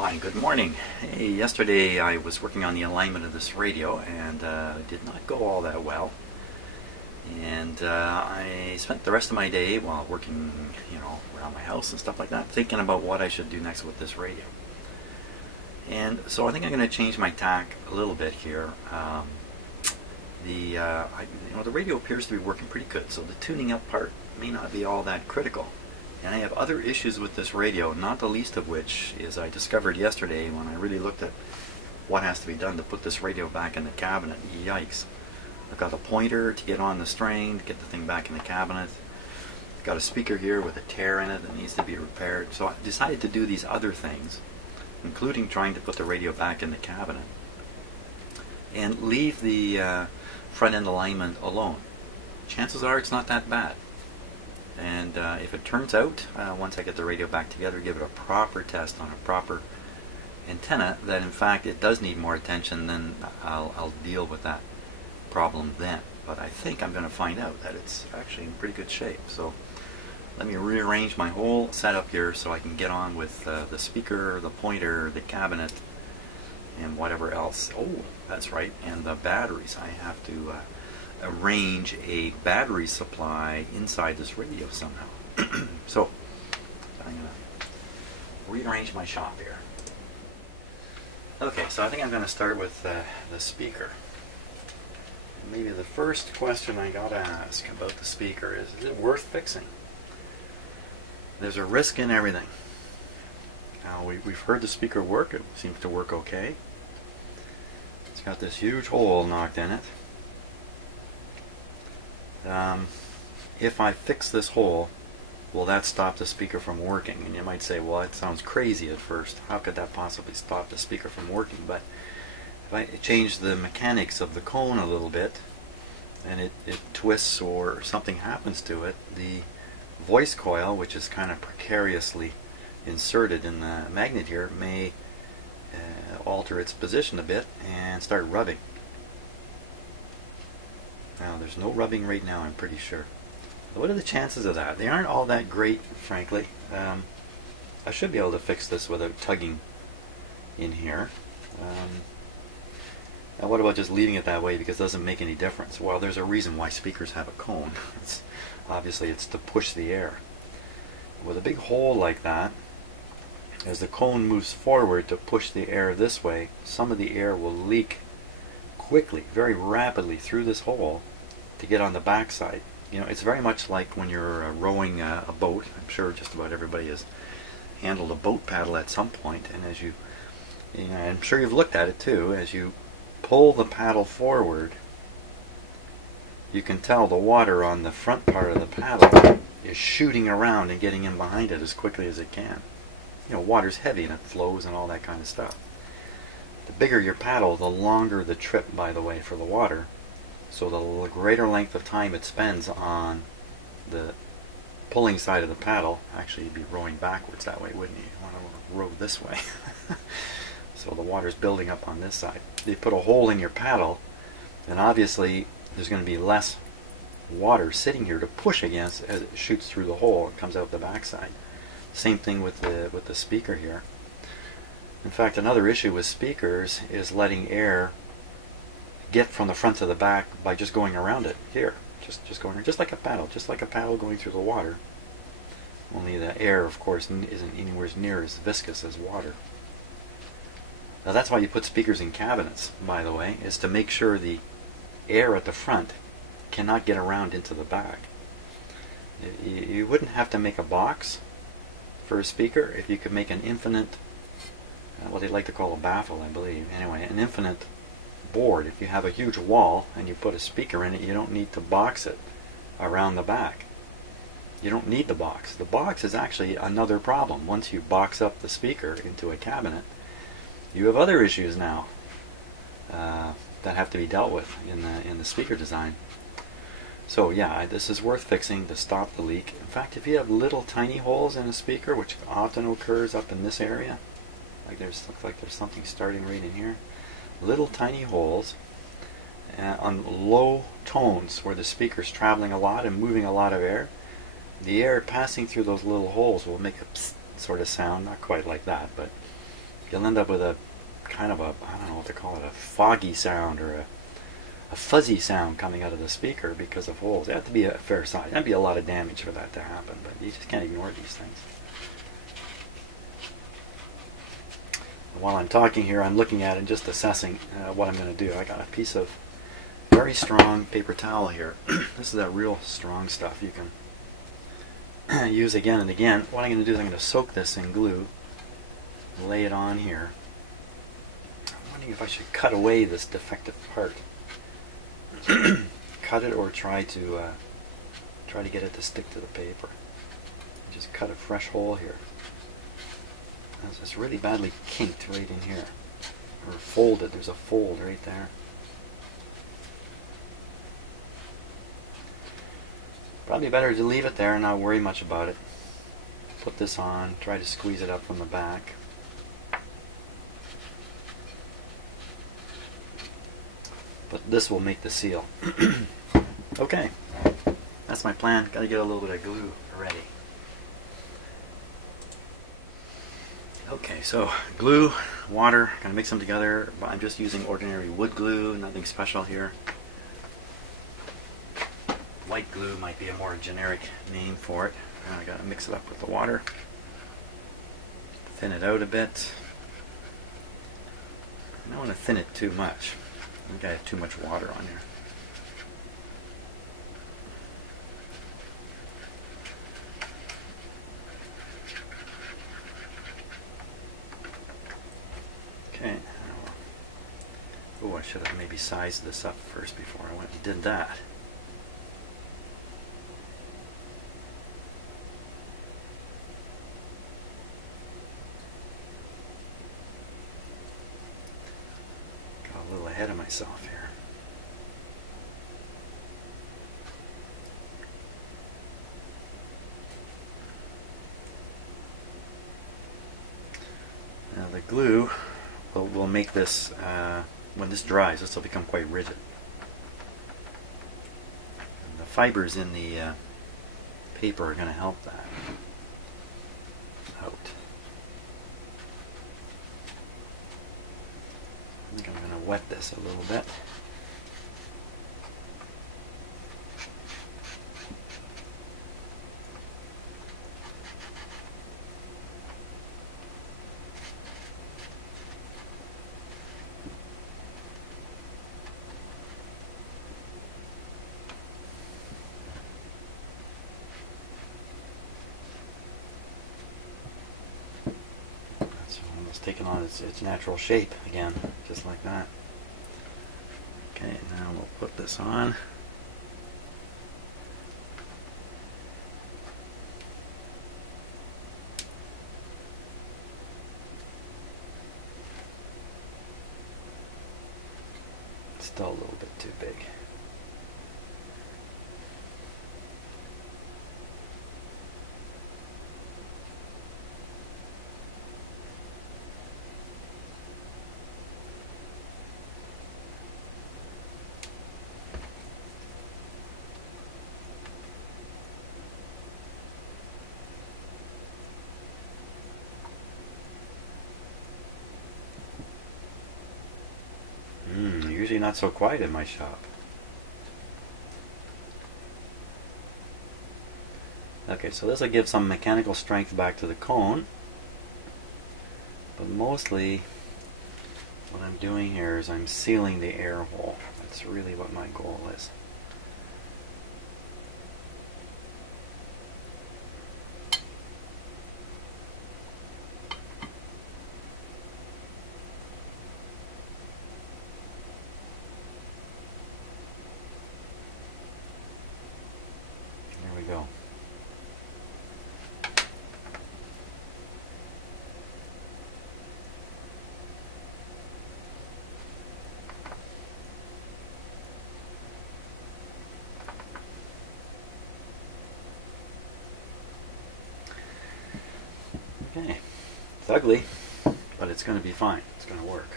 Fine, good morning. Hey, yesterday I was working on the alignment of this radio and it did not go all that well. And I spent the rest of my day while working, around my house and stuff like that, thinking about what I should do next with this radio. And so I think I'm going to change my tack a little bit here. The radio appears to be working pretty good, so the tuning up part may not be all that critical. And I have other issues with this radio, not the least of which is I discovered yesterday when I really looked at what has to be done to put this radio back in the cabinet. Yikes. I've got a pointer to get on the string to get the thing back in the cabinet. I've got a speaker here with a tear in it that needs to be repaired. So I decided to do these other things, including trying to put the radio back in the cabinet and leave the front end alignment alone. Chances are it's not that bad. And if it turns out, once I get the radio back together, give it a proper test on a proper antenna, that in fact it does need more attention, then I'll deal with that problem then. But I think I'm going to find out that it's actually in pretty good shape. So let me rearrange my whole setup here so I can get on with the speaker, the pointer, the cabinet, and whatever else. Oh, that's right, and the batteries. I have to arrange a battery supply inside this radio somehow. So I'm going to rearrange my shop here. Okay, so I think I'm going to start with the speaker. Maybe the first question I got to ask about the speaker is it worth fixing? There's a risk in everything. Now we've heard the speaker work. It seems to work okay. It's got this huge hole knocked in it. If I fix this hole, will that stop the speaker from working? And you might say, well, that sounds crazy at first. How could that possibly stop the speaker from working? But if I change the mechanics of the cone a little bit, and it twists or something happens to it, the voice coil, which is kind of precariously inserted in the magnet here, may alter its position a bit and start rubbing. Now, there's no rubbing right now, I'm pretty sure. What are the chances of that? They aren't all that great, frankly. I should be able to fix this without tugging in here. Now, what about just leaving it that way because it doesn't make any difference? Well, there's a reason why speakers have a cone. Obviously, it's to push the air. With a big hole like that, as the cone moves forward to push the air this way, some of the air will leak quickly, very rapidly through this hole to get on the back side. It's very much like when you're rowing a boat. I'm sure just about everybody has handled a boat paddle at some point, and as I'm sure you've looked at it too, as you pull the paddle forward, you can tell the water on the front part of the paddle is shooting around and getting in behind it as quickly as it can. Water's heavy and it flows and all that kind of stuff. The bigger your paddle, the longer the trip, by the way, for the water. So the greater length of time it spends on the pulling side of the paddle. Actually, you'd be rowing backwards that way, wouldn't you? You want to row this way. So the water's building up on this side. You put a hole in your paddle, and obviously there's going to be less water sitting here to push against as it shoots through the hole and comes out the backside. Same thing with the speaker here. In fact, another issue with speakers is letting air get from the front to the back by just going around it. Here, just going, just like a paddle going through the water. Only the air, of course, isn't anywhere near as viscous as water. Now that's why you put speakers in cabinets, by the way, is to make sure the air at the front cannot get around into the back. You wouldn't have to make a box for a speaker if you could make an infinite, what they like to call a baffle, I believe. Anyway, an infinite board. If you have a huge wall and you put a speaker in it, you don't need to box it around the back. You don't need the box. The box is actually another problem. Once you box up the speaker into a cabinet, you have other issues now that have to be dealt with in the speaker design. So yeah, this is worth fixing to stop the leak. In fact, if you have little tiny holes in a speaker, which often occurs up in this area, looks like there's something starting right in here. Little tiny holes on low tones where the speaker's traveling a lot and moving a lot of air. The air passing through those little holes will make a psst sort of sound, not quite like that, but you'll end up with a kind of a, I don't know what to call it, a foggy sound or a fuzzy sound coming out of the speaker because of holes. They have to be a fair size. That'd be a lot of damage for that to happen, but you just can't ignore these things. While I'm talking here, I'm looking at it and just assessing what I'm going to do. I got a piece of very strong paper towel here. This is that real strong stuff you can use again and again. What I'm going to do is I'm going to soak this in glue, lay it on here. I'm wondering if I should cut away this defective part. Cut it or try to get it to stick to the paper. Just cut a fresh hole here. It's really badly kinked right in here, or folded. There's a fold right there. Probably better to leave it there and not worry much about it. Put this on, try to squeeze it up from the back. But this will make the seal. Okay, that's my plan. Got to get a little bit of glue ready. Okay, so glue, water, gonna mix them together. I'm just using ordinary wood glue, nothing special here. White glue might be a more generic name for it. I gotta mix it up with the water. Thin it out a bit. I don't want to thin it too much. I think I have too much water on here. Okay. Oh, I should have maybe sized this up first before I went and did that. Got a little ahead of myself here. Now the glue will make this, when this dries, this will become quite rigid. And the fibers in the paper are going to help that out. I think I'm going to wet this a little bit. Taking on its natural shape again, just like that. Okay, now we'll put this on. It's still a little bit too big. Usually not so quiet in my shop. Okay, so this will give some mechanical strength back to the cone, but mostly what I'm doing here is I'm sealing the air hole. That's really what my goal is. Go. Okay, it's ugly, but it's going to be fine. It's going to work.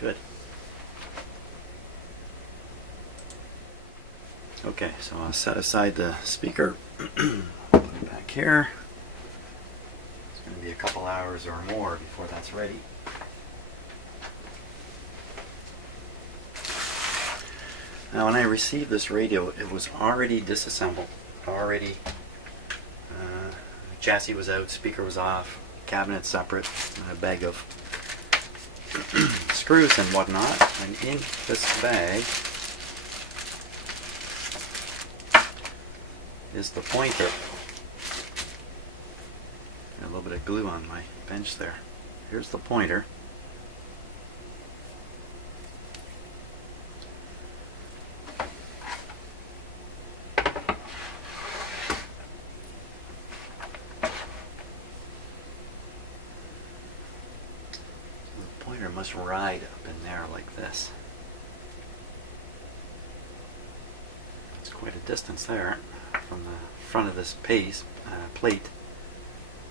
Good. Okay, so I'll set aside the speaker, put it back here. It's going to be be a couple hours or more before that's ready. Now when I received this radio, it was already disassembled. Already, chassis was out, speaker was off, cabinet separate, and a bag of screws and whatnot. And in this bag is the pointer. Got a little bit of glue on my bench there. Here's the pointer. Must ride up in there like this. It's quite a distance there from the front of this plate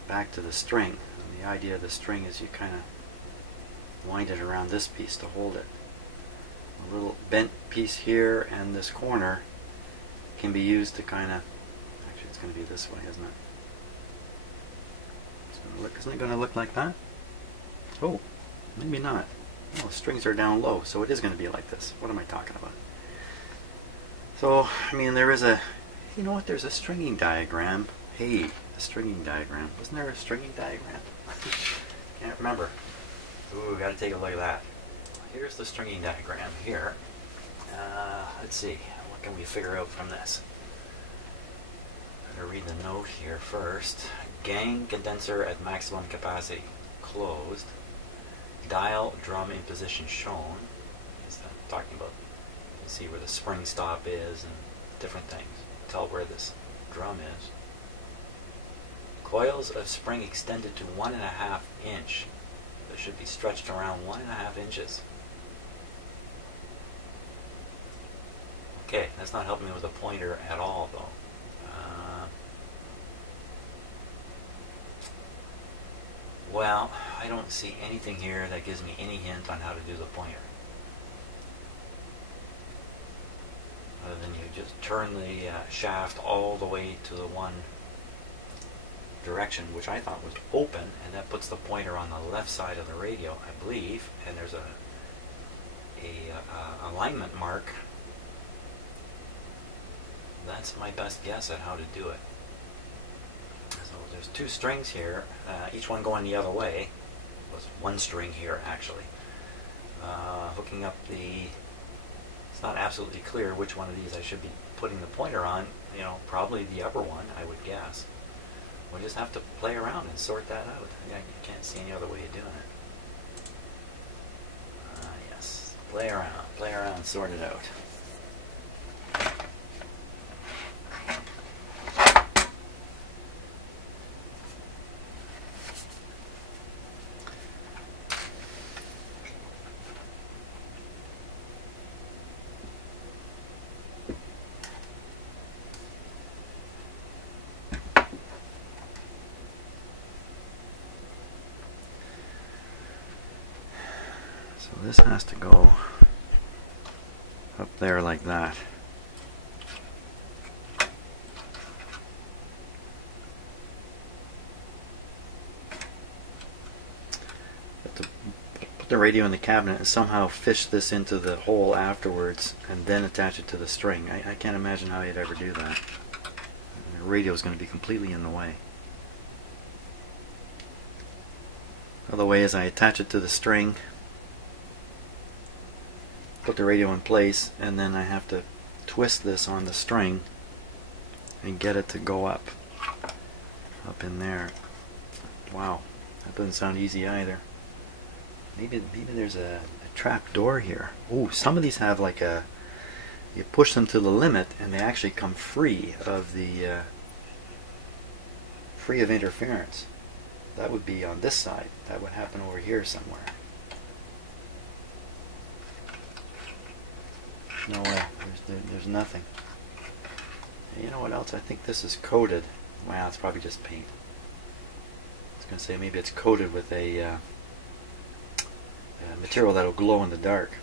back to the string. And the idea of the string is you kind of wind it around this piece to hold it. A little bent piece here and this corner can be used to kind of, actually it's going to be this way, isn't it? Isn't it going to look like that? Oh, maybe not. Oh, the strings are down low, so it is going to be like this. What am I talking about? So, I mean, there is a, you know what, there's a stringing diagram. Hey, a stringing diagram. Wasn't there a stringing diagram? Can't remember. Ooh, got to take a look at that. Here's the stringing diagram here. Let's see, what can we figure out from this? Better read the note here first. Gang condenser at maximum capacity. Closed. Dial drum in position shown. Is that talking about? You can see where the spring stop is and different things. Tell where this drum is. Coils of spring extended to 1.5 inch. They should be stretched around 1.5 inches. Okay, that's not helping me with the pointer at all, though. Well, I don't see anything here that gives me any hint on how to do the pointer. Other than you just turn the shaft all the way to the one direction, which I thought was open, and that puts the pointer on the left side of the radio, I believe, and there's a alignment mark. That's my best guess at how to do it. So there's two strings here, each one going the other way. There's one string here actually. Hooking up the, it's not absolutely clear which one of these I should be putting the pointer on. You know, probably the upper one, I would guess. We'll just have to play around and sort that out. I can't see any other way of doing it. Yes, play around, sort it out. So this has to go up there like that. Put the radio in the cabinet and somehow fish this into the hole afterwards and then attach it to the string. I can't imagine how you'd ever do that. The radio is going to be completely in the way. Other way is I attach it to the string, put the radio in place, and then I have to twist this on the string and get it to go up in there. Wow, that doesn't sound easy either. Maybe there's a trap door here. Oh, some of these have like a, you push them to the limit and they actually come free of the free of interference. That would be on this side. That would happen over here somewhere. No way. There's nothing. And you know what else? I think this is coated. Wow, it's probably just paint. I was going to say maybe it's coated with a material that will glow in the dark.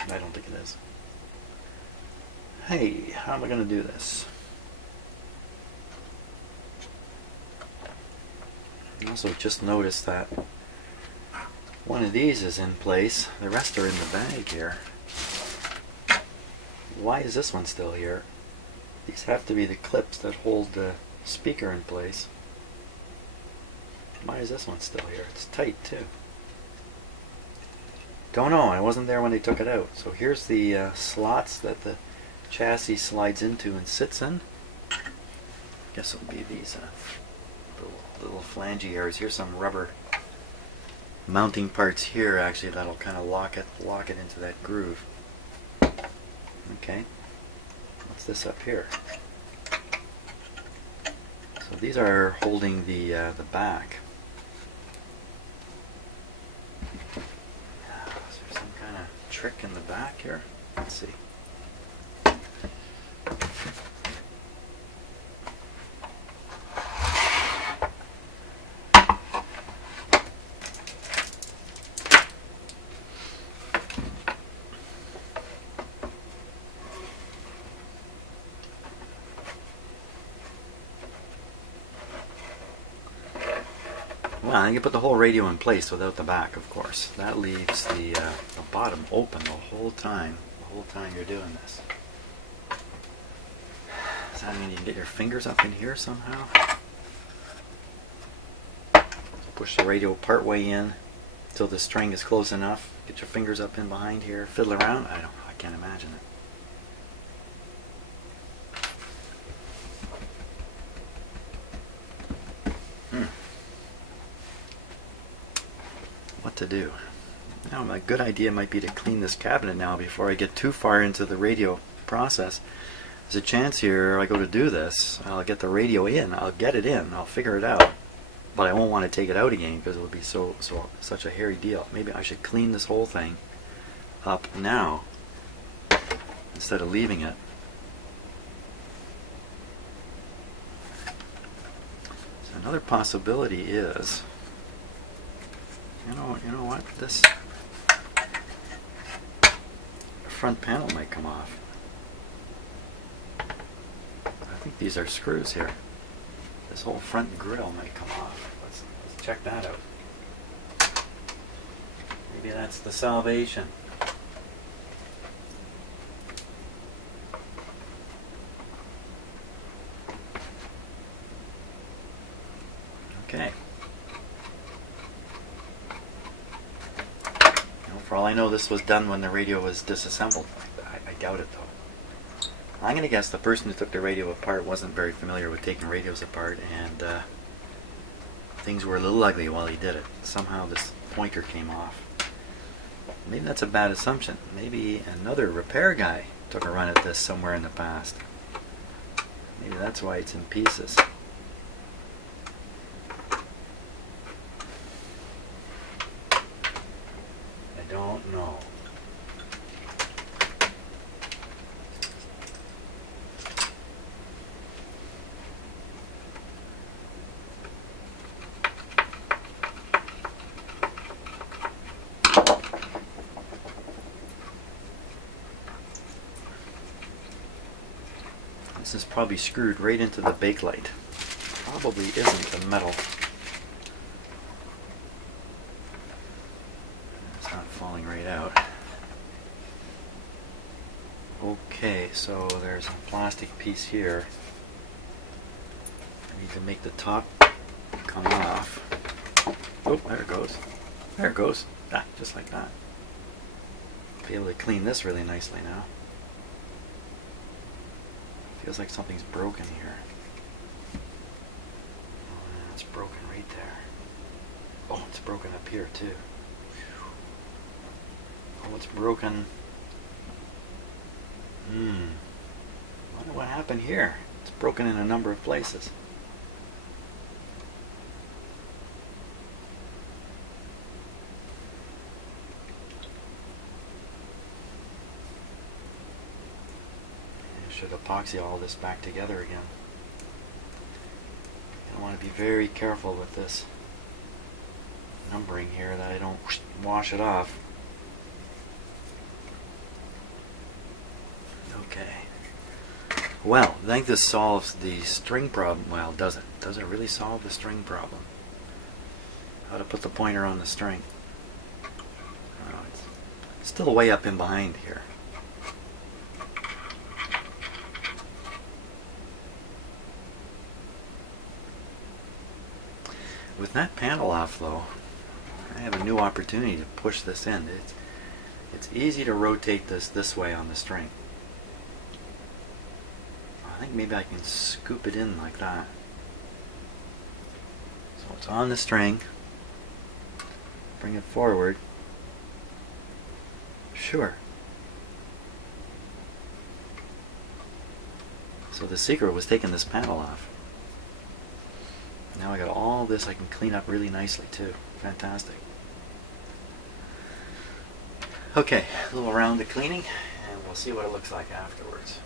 I don't think it is. Hey, how am I going to do this? I also just noticed that one of these is in place. The rest are in the bag here. Why is this one still here? These have to be the clips that hold the speaker in place. Why is this one still here? It's tight too. Don't know. I wasn't there when they took it out. So here's the slots that the chassis slides into and sits in. Guess it'll be these little flangey areas. Here's some rubber mounting parts here actually that'll kind of lock it into that groove. Okay. What's this up here? So these are holding the back. Is there some kind of trick in the back here? Let's see. Well, you can put the whole radio in place without the back, of course. That leaves the bottom open the whole time you're doing this. Does that mean you can get your fingers up in here somehow? Push the radio part way in until the string is close enough. Get your fingers up in behind here. Fiddle around. I can't imagine it. To do. Now a good idea might be to clean this cabinet now before I get too far into the radio process. There's a chance here I go to do this, I'll get the radio in, I'll get it in, I'll figure it out, but I won't want to take it out again because it will be such a hairy deal. Maybe I should clean this whole thing up now instead of leaving it. So another possibility is, you know what? This front panel might come off. I think these are screws here. This whole front grill might come off. Let's check that out. Maybe that's the salvation. Okay. For all I know, this was done when the radio was disassembled. I doubt it, though. I'm going to guess the person who took the radio apart wasn't very familiar with taking radios apart, and things were a little ugly while he did it. Somehow this pointer came off. Maybe that's a bad assumption. Maybe another repair guy took a run at this somewhere in the past. Maybe that's why it's in pieces. Don't know. This is probably screwed right into the bakelite. Probably isn't the metal. Falling right out. Okay, so there's a plastic piece here. I need to make the top come off. Oh, there it goes. There it goes. Ah, just like that. Be able to clean this really nicely now. Feels like something's broken here. Oh, it's broken right there. Oh, it's broken up here too. Oh, it's broken. Wonder what happened here. It's broken in a number of places. I should epoxy all this back together again. I want to be very careful with this numbering here that I don't wash it off. Okay. Well, I think this solves the string problem. Well, does it? Does it really solve the string problem? how to put the pointer on the string. It's still way up in behind here. With that panel off though, I have a new opportunity to push this in. It's easy to rotate this way on the string. I think maybe I can scoop it in like that. So it's on the string. Bring it forward. Sure. So the secret was taking this panel off. Now I got all this I can clean up really nicely too. Fantastic. Okay, a little round of cleaning and we'll see what it looks like afterwards.